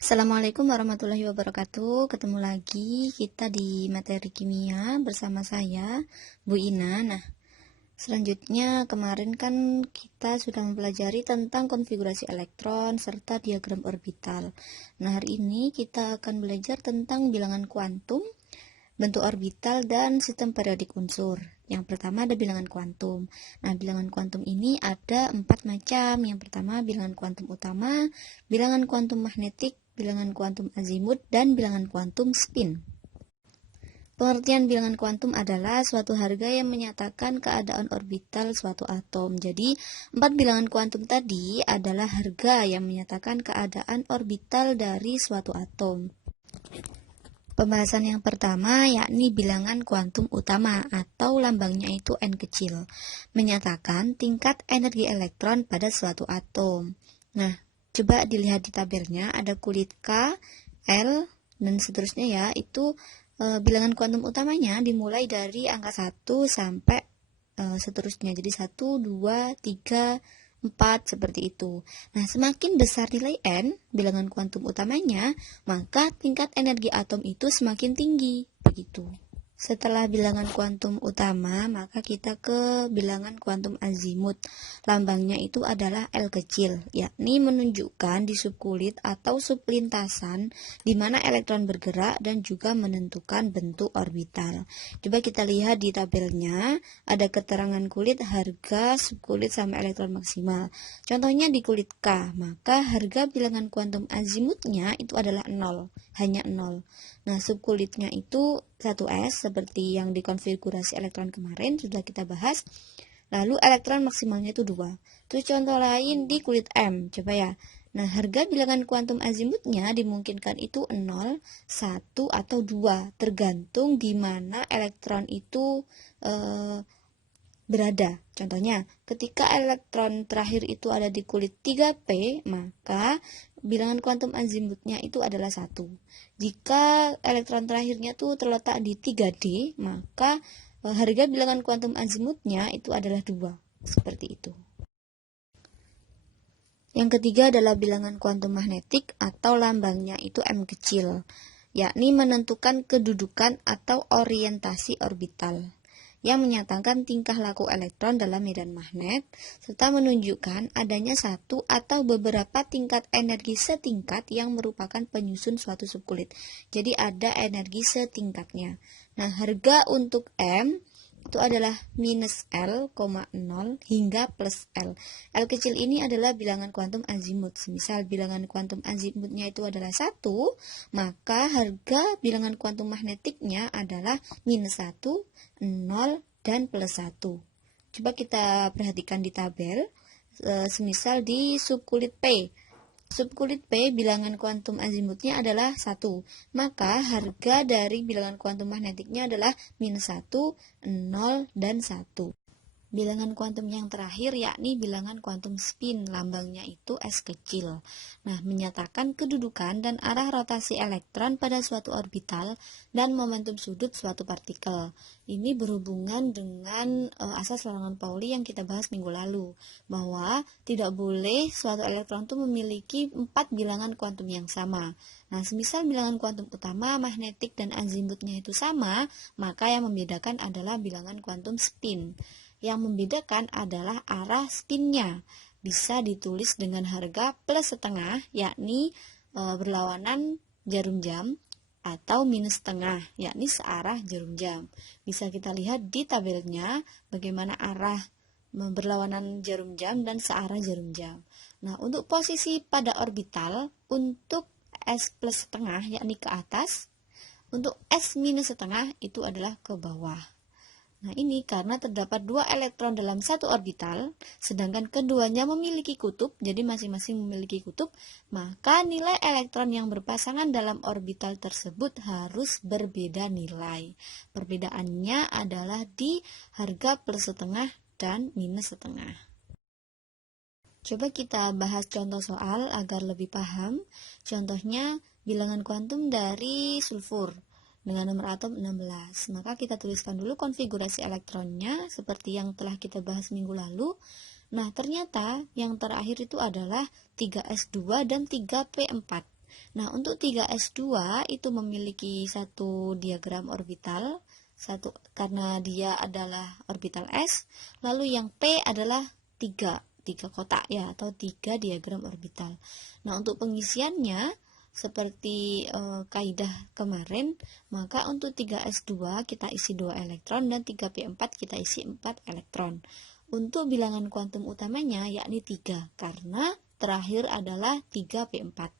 Assalamualaikum warahmatullahi wabarakatuh. Ketemu lagi kita di materi kimia bersama saya, Bu Ina. Nah, selanjutnya kemarin kan kita sudah mempelajari tentang konfigurasi elektron serta diagram orbital. Nah, hari ini kita akan belajar tentang bilangan kuantum, bentuk orbital, dan sistem periodik unsur. Yang pertama ada bilangan kuantum. Nah, bilangan kuantum ini ada 4 macam. Yang pertama bilangan kuantum utama, bilangan kuantum magnetik, bilangan kuantum azimut, dan bilangan kuantum spin. Pengertian bilangan kuantum adalah suatu harga yang menyatakan keadaan orbital suatu atom. Jadi, 4 bilangan kuantum tadi adalah harga yang menyatakan keadaan orbital dari suatu atom. Pembahasan yang pertama yakni bilangan kuantum utama atau lambangnya itu N kecil, menyatakan tingkat energi elektron pada suatu atom. Nah, coba dilihat di tabelnya ada kulit K, L, dan seterusnya ya. Itu bilangan kuantum utamanya dimulai dari angka 1 sampai seterusnya. Jadi 1, 2, 3, 4 seperti itu. Nah, semakin besar nilai N, bilangan kuantum utamanya, maka tingkat energi atom itu semakin tinggi. Begitu. Setelah bilangan kuantum utama, maka kita ke bilangan kuantum azimut. Lambangnya itu adalah L kecil, yakni menunjukkan di subkulit atau sublintasan di mana elektron bergerak dan juga menentukan bentuk orbital. Coba kita lihat di tabelnya, ada keterangan kulit, harga, subkulit, sama elektron maksimal. Contohnya di kulit K, maka harga bilangan kuantum azimutnya itu adalah 0, hanya 0. Nah, subkulitnya itu 1s seperti yang dikonfigurasi elektron kemarin sudah kita bahas. Lalu elektron maksimalnya itu 2. Terus contoh lain di kulit M, coba ya. Nah, harga bilangan kuantum azimutnya dimungkinkan itu 0, 1, atau 2, tergantung di mana elektron itu berada. Contohnya, ketika elektron terakhir itu ada di kulit 3P, maka bilangan kuantum azimutnya itu adalah 1. Jika elektron terakhirnya itu terletak di 3D, maka harga bilangan kuantum azimutnya itu adalah 2. Seperti itu. Yang ketiga adalah bilangan kuantum magnetik atau lambangnya itu M kecil, yakni menentukan kedudukan atau orientasi orbital, yang menyatakan tingkah laku elektron dalam medan magnet, serta menunjukkan adanya satu atau beberapa tingkat energi setingkat yang merupakan penyusun suatu subkulit. Jadi ada energi setingkatnya. Nah, harga untuk M itu adalah minus L, 0 hingga plus L. L kecil ini adalah bilangan kuantum azimut. Misal bilangan kuantum azimutnya itu adalah 1, maka harga bilangan kuantum magnetiknya adalah minus 1, 0, dan plus 1. Coba kita perhatikan di tabel, semisal di subkulit P. Subkulit P, bilangan kuantum azimutnya adalah 1, maka harga dari bilangan kuantum magnetiknya adalah minus 1, 0, dan 1. Bilangan kuantum yang terakhir yakni bilangan kuantum spin, lambangnya itu S kecil. Nah, menyatakan kedudukan dan arah rotasi elektron pada suatu orbital dan momentum sudut suatu partikel. Ini berhubungan dengan asas larangan Pauli yang kita bahas minggu lalu, bahwa tidak boleh suatu elektron itu memiliki 4 bilangan kuantum yang sama. Nah, semisal bilangan kuantum utama, magnetik, dan azimutnya itu sama, maka yang membedakan adalah bilangan kuantum spin. Yang membedakan adalah arah spinnya. Bisa ditulis dengan harga plus setengah, yakni berlawanan jarum jam, atau minus setengah, yakni searah jarum jam. Bisa kita lihat di tabelnya bagaimana arah berlawanan jarum jam dan searah jarum jam. Nah, untuk posisi pada orbital, untuk S plus setengah yakni ke atas, untuk S minus setengah itu adalah ke bawah. Nah, ini karena terdapat 2 elektron dalam satu orbital, sedangkan keduanya memiliki kutub, jadi masing-masing memiliki kutub, maka nilai elektron yang berpasangan dalam orbital tersebut harus berbeda nilai. Perbedaannya adalah di harga plus setengah dan minus setengah. Coba kita bahas contoh soal agar lebih paham. Contohnya, bilangan kuantum dari sulfur dengan nomor atom 16. Maka kita tuliskan dulu konfigurasi elektronnya seperti yang telah kita bahas minggu lalu. Nah, ternyata yang terakhir itu adalah 3s2 dan 3p4. Nah, untuk 3s2 itu memiliki satu diagram orbital, karena dia adalah orbital S, lalu yang P adalah tiga kotak ya, atau 3 diagram orbital. Nah, untuk pengisiannya seperti kaidah kemarin, maka untuk 3s2 kita isi 2 elektron dan 3p4 kita isi 4 elektron. Untuk bilangan kuantum utamanya yakni 3, karena terakhir adalah 3p4.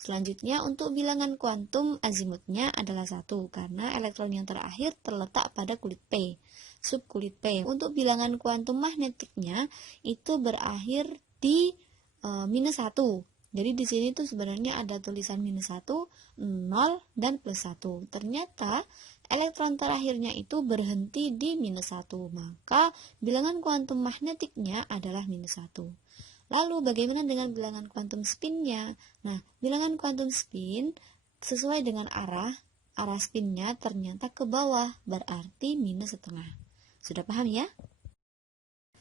Selanjutnya untuk bilangan kuantum azimutnya adalah 1 karena elektron yang terakhir terletak pada kulit P, subkulit P. Untuk bilangan kuantum magnetiknya itu berakhir di -1. Jadi di sini tuh sebenarnya ada tulisan -1, 0 dan +1. Ternyata elektron terakhirnya itu berhenti di -1, maka bilangan kuantum magnetiknya adalah -1. Lalu bagaimana dengan bilangan kuantum spinnya? Nah, bilangan kuantum spin sesuai dengan arah spinnya ternyata ke bawah, berarti -1/2. Sudah paham ya?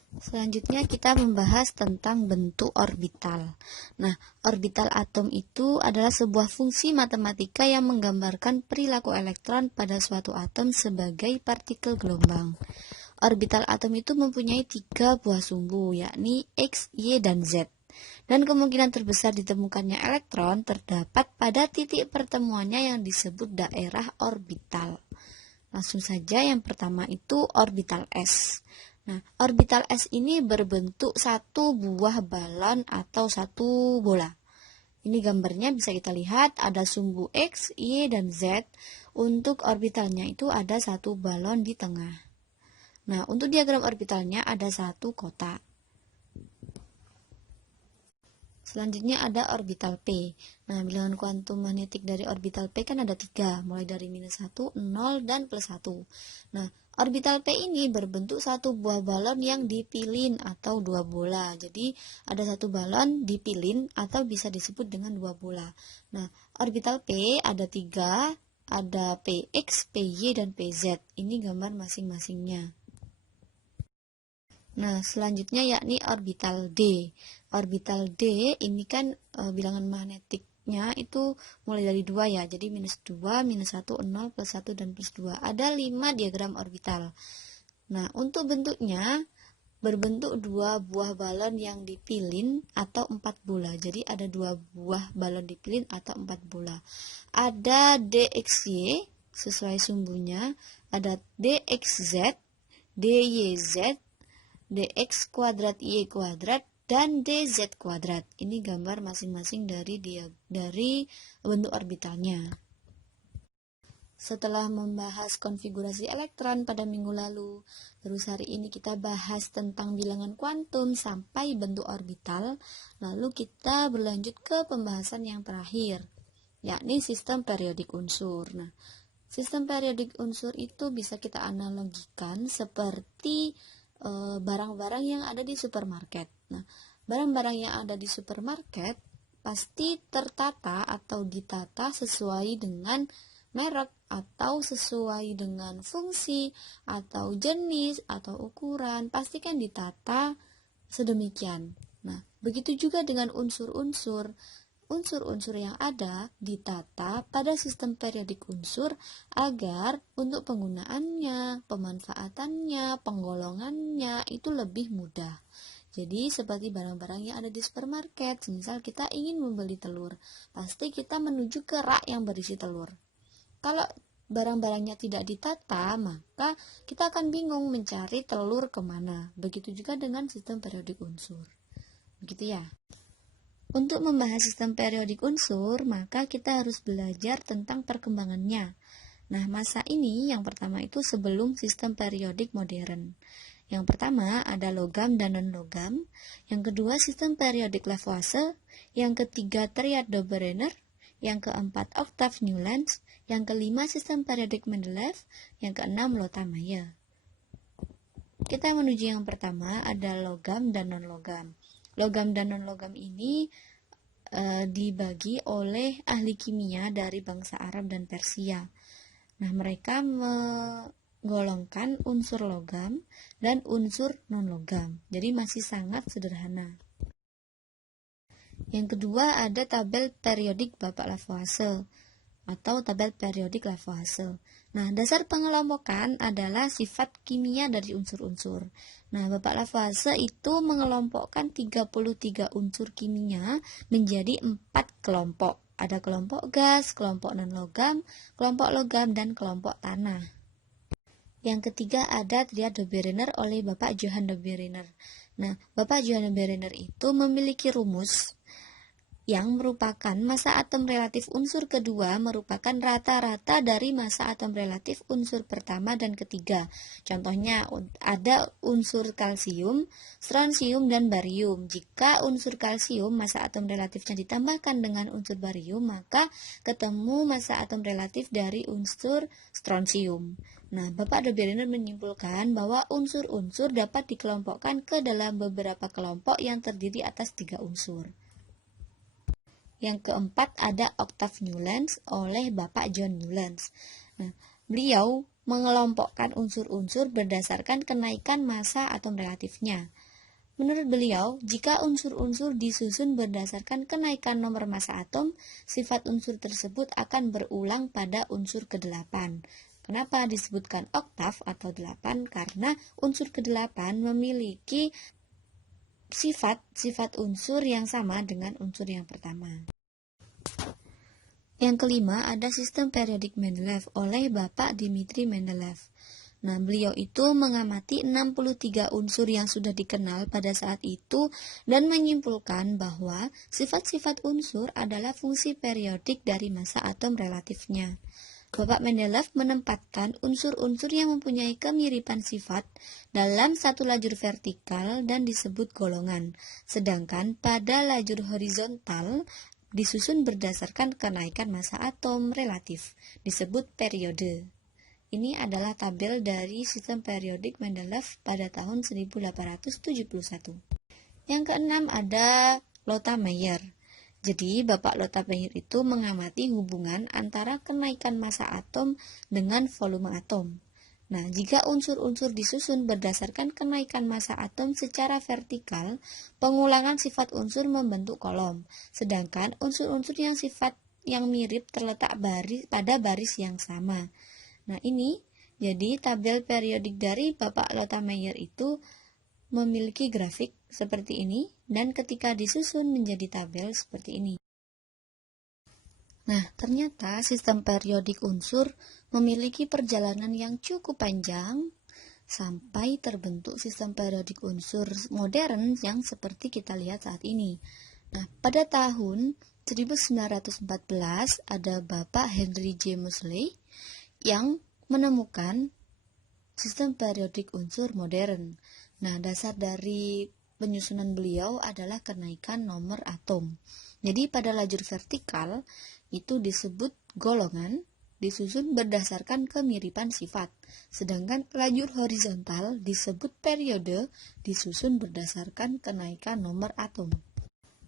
Selanjutnya kita membahas tentang bentuk orbital. Nah, orbital atom itu adalah sebuah fungsi matematika yang menggambarkan perilaku elektron pada suatu atom sebagai partikel gelombang. Orbital atom itu mempunyai 3 buah sumbu, yakni X, Y, dan Z. Dan kemungkinan terbesar ditemukannya elektron terdapat pada titik pertemuannya yang disebut daerah orbital. Langsung saja yang pertama itu orbital S. Nah, orbital S ini berbentuk satu buah balon atau satu bola. Ini gambarnya bisa kita lihat ada sumbu X, Y, dan Z. Untuk orbitalnya itu ada satu balon di tengah. Nah, untuk diagram orbitalnya ada satu kotak. Selanjutnya ada orbital P. Nah, bilangan kuantum magnetik dari orbital P kan ada 3, mulai dari -1, 0, dan +1. Nah, orbital P ini berbentuk satu buah balon yang dipilin atau 2 bola. Jadi, ada satu balon dipilin atau bisa disebut dengan 2 bola. Nah, orbital P ada 3, ada PX, PY, dan PZ. Ini gambar masing-masingnya. Nah, selanjutnya yakni orbital D. Orbital D ini kan bilangan magnetiknya itu mulai dari 2 ya. Jadi -2, -1, 0, +1, dan +2. Ada 5 diagram orbital. Nah, untuk bentuknya berbentuk 2 buah balon yang dipilin atau 4 bola. Jadi ada 2 buah balon dipilin atau 4 bola. Ada DXY sesuai sumbunya, ada DXZ, DYZ, dx kuadrat y kuadrat, dan dz kuadrat. Ini gambar masing-masing dari bentuk orbitalnya. Setelah membahas konfigurasi elektron pada minggu lalu, terus hari ini kita bahas tentang bilangan kuantum sampai bentuk orbital, lalu kita berlanjut ke pembahasan yang terakhir, yakni sistem periodik unsur. Nah, sistem periodik unsur itu bisa kita analogikan seperti barang-barang yang ada di supermarket. Nah, barang-barang yang ada di supermarket pasti tertata atau ditata sesuai dengan merek atau sesuai dengan fungsi atau jenis atau ukuran, pasti kan ditata sedemikian. Nah, begitu juga dengan unsur-unsur. Unsur-unsur yang ada ditata pada sistem periodik unsur agar untuk penggunaannya, pemanfaatannya, penggolongannya itu lebih mudah. Jadi seperti barang-barang yang ada di supermarket, misal kita ingin membeli telur, pasti kita menuju ke rak yang berisi telur. Kalau barang-barangnya tidak ditata, maka kita akan bingung mencari telur kemana. Begitu juga dengan sistem periodik unsur. Begitu ya. Untuk membahas sistem periodik unsur, maka kita harus belajar tentang perkembangannya. Nah, masa ini yang pertama itu sebelum sistem periodik modern. Yang pertama ada logam dan non-logam, yang kedua sistem periodik Lavoisier, yang ketiga triad Dobereiner, yang keempat Octave Newlands, yang kelima sistem periodik Mendeleev, yang keenam Lothar Meyer. Kita menuju yang pertama ada logam dan non-logam. Logam dan non-logam ini dibagi oleh ahli kimia dari bangsa Arab dan Persia. Nah, mereka menggolongkan unsur logam dan unsur non-logam. Jadi masih sangat sederhana. Yang kedua ada tabel periodik Bapak Lavoisier atau tabel periodik Lavoisier. Nah, dasar pengelompokan adalah sifat kimia dari unsur-unsur. Nah, Bapak Lavoisier itu mengelompokkan 33 unsur kimia menjadi 4 kelompok. Ada kelompok gas, kelompok non-logam, kelompok logam, dan kelompok tanah. Yang ketiga ada triad de Beriner oleh Bapak Johann de Beriner. Nah, Bapak Johann de Beriner itu memiliki rumus yang merupakan massa atom relatif unsur kedua merupakan rata-rata dari massa atom relatif unsur pertama dan ketiga. Contohnya ada unsur kalsium, strontium, dan barium. Jika unsur kalsium massa atom relatifnya ditambahkan dengan unsur barium, maka ketemu massa atom relatif dari unsur strontium. Nah, Bapak de Beriner menyimpulkan bahwa unsur-unsur dapat dikelompokkan ke dalam beberapa kelompok yang terdiri atas 3 unsur. Yang keempat ada Octave Newlands oleh Bapak John Newlands. Nah, beliau mengelompokkan unsur-unsur berdasarkan kenaikan massa atom relatifnya. Menurut beliau, jika unsur-unsur disusun berdasarkan kenaikan nomor massa atom, sifat unsur tersebut akan berulang pada unsur ke-8. Kenapa disebutkan oktav atau 8? Karena unsur ke-8 memiliki sifat unsur yang sama dengan unsur yang pertama. Yang kelima ada sistem periodik Mendeleev oleh Bapak Dmitri Mendeleev. Nah, beliau itu mengamati 63 unsur yang sudah dikenal pada saat itu dan menyimpulkan bahwa sifat-sifat unsur adalah fungsi periodik dari massa atom relatifnya. Bapak Mendeleev menempatkan unsur-unsur yang mempunyai kemiripan sifat dalam satu lajur vertikal dan disebut golongan, sedangkan pada lajur horizontal disusun berdasarkan kenaikan massa atom relatif, disebut periode. Ini adalah tabel dari sistem periodik Mendeleev pada tahun 1871. Yang keenam ada Lothar Meyer. Jadi, Bapak Lothar Meyer itu mengamati hubungan antara kenaikan massa atom dengan volume atom. Nah, jika unsur-unsur disusun berdasarkan kenaikan massa atom secara vertikal, pengulangan sifat unsur membentuk kolom, sedangkan unsur-unsur yang sifat yang mirip terletak pada baris yang sama. Nah, ini jadi tabel periodik dari Bapak Lothar Meyer itu memiliki grafik seperti ini dan ketika disusun menjadi tabel seperti ini. Nah, ternyata sistem periodik unsur memiliki perjalanan yang cukup panjang sampai terbentuk sistem periodik unsur modern yang seperti kita lihat saat ini. Nah, pada tahun 1914 ada Bapak Henry J. Moseley yang menemukan sistem periodik unsur modern. Nah, dasar dari penyusunan beliau adalah kenaikan nomor atom. Jadi pada lajur vertikal itu disebut golongan, disusun berdasarkan kemiripan sifat. Sedangkan lajur horizontal disebut periode, disusun berdasarkan kenaikan nomor atom.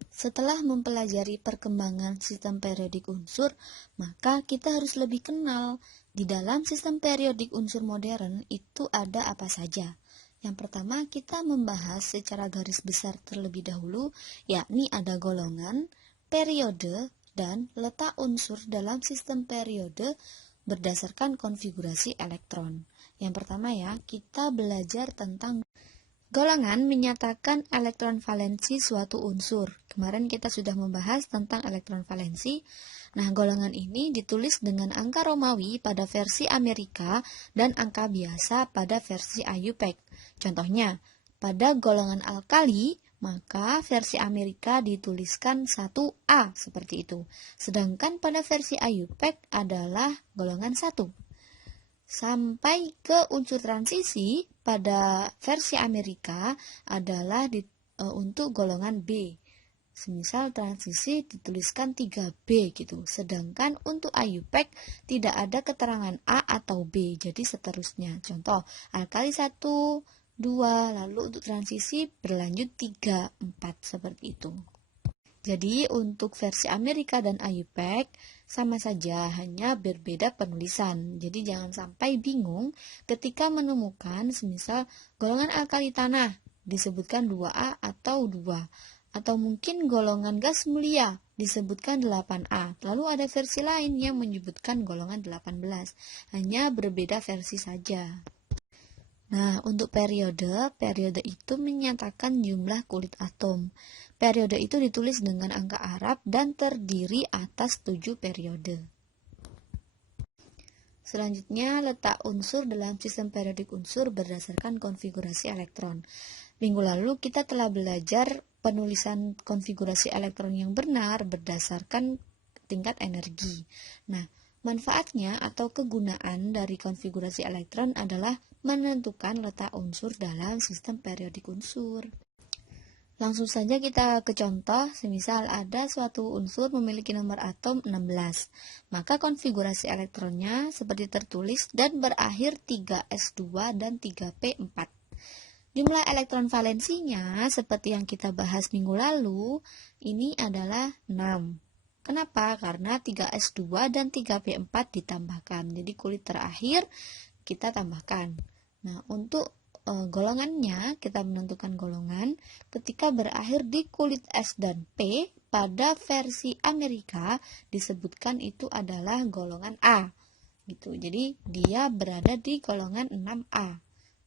Setelah mempelajari perkembangan sistem periodik unsur, maka kita harus lebih kenal di dalam sistem periodik unsur modern itu ada apa saja. Yang pertama, kita membahas secara garis besar terlebih dahulu, yakni ada golongan, periode, dan letak unsur dalam sistem periode berdasarkan konfigurasi elektron. Yang pertama ya, kita belajar tentang golongan menyatakan elektron valensi suatu unsur. Kemarin kita sudah membahas tentang elektron valensi. Nah, golongan ini ditulis dengan angka Romawi pada versi Amerika dan angka biasa pada versi IUPAC. Contohnya, pada golongan alkali, maka versi Amerika dituliskan 1A seperti itu. Sedangkan pada versi IUPAC adalah golongan 1. Sampai ke unsur transisi pada versi Amerika adalah untuk golongan B. Semisal transisi dituliskan 3B gitu. Sedangkan untuk IUPAC tidak ada keterangan A atau B. Jadi seterusnya. Contoh, alkali 1, 2, lalu untuk transisi berlanjut 3, 4 seperti itu. Jadi untuk versi Amerika dan IUPAC sama saja, hanya berbeda penulisan. Jadi jangan sampai bingung ketika menemukan semisal golongan alkali tanah disebutkan 2A atau 2. Atau mungkin golongan gas mulia disebutkan 8A. Lalu ada versi lain yang menyebutkan golongan 18. Hanya berbeda versi saja. Nah, untuk periode itu menyatakan jumlah kulit atom. Periode itu ditulis dengan angka Arab dan terdiri atas 7 periode. Selanjutnya, letak unsur dalam sistem periodik unsur berdasarkan konfigurasi elektron. Minggu lalu kita telah belajar penulisan konfigurasi elektron yang benar berdasarkan tingkat energi. Nah, manfaatnya atau kegunaan dari konfigurasi elektron adalah menentukan letak unsur dalam sistem periodik unsur. Langsung saja kita ke contoh, semisal ada suatu unsur memiliki nomor atom 16, maka konfigurasi elektronnya seperti tertulis dan berakhir 3s2 dan 3p4. Jumlah elektron valensinya seperti yang kita bahas minggu lalu, ini adalah 6. Kenapa? Karena 3s2 dan 3p4 ditambahkan. Jadi kulit terakhir kita tambahkan. Nah, untuk golongannya, kita menentukan golongan ketika berakhir di kulit S dan P. Pada versi Amerika disebutkan itu adalah golongan A gitu. Jadi dia berada di golongan 6A.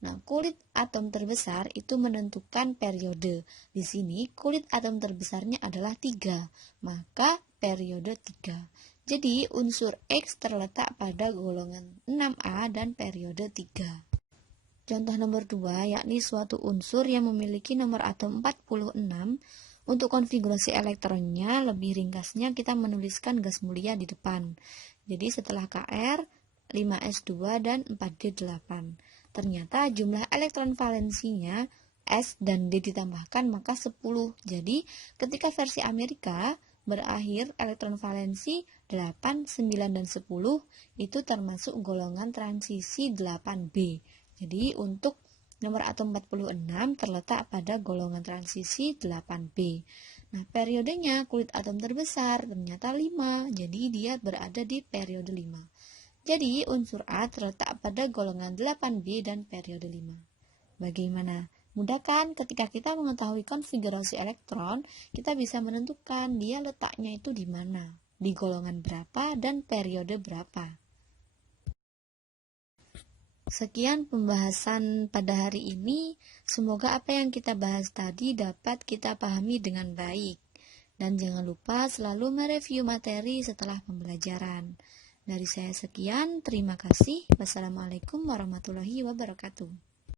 Nah, kulit atom terbesar itu menentukan periode. Di sini kulit atom terbesarnya adalah 3, maka periode 3. Jadi unsur X terletak pada golongan 6A dan periode 3. Contoh nomor 2, yakni suatu unsur yang memiliki nomor atom 46. Untuk konfigurasi elektronnya, lebih ringkasnya kita menuliskan gas mulia di depan. Jadi setelah Kr, 5s2 dan 4d8. Ternyata jumlah elektron valensinya S dan D ditambahkan maka 10. Jadi ketika versi Amerika berakhir elektron valensi 8, 9, dan 10 itu termasuk golongan transisi 8B. Jadi untuk nomor atom 46 terletak pada golongan transisi 8B. Nah, periodenya kulit atom terbesar ternyata 5, jadi dia berada di periode 5. Jadi unsur A terletak pada golongan 8B dan periode 5. Bagaimana? Mudah kan? Ketika kita mengetahui konfigurasi elektron, kita bisa menentukan dia letaknya itu di mana, di golongan berapa dan periode berapa. Sekian pembahasan pada hari ini. Semoga apa yang kita bahas tadi dapat kita pahami dengan baik. Dan jangan lupa selalu mereview materi setelah pembelajaran. Dari saya sekian, terima kasih. Wassalamualaikum warahmatullahi wabarakatuh.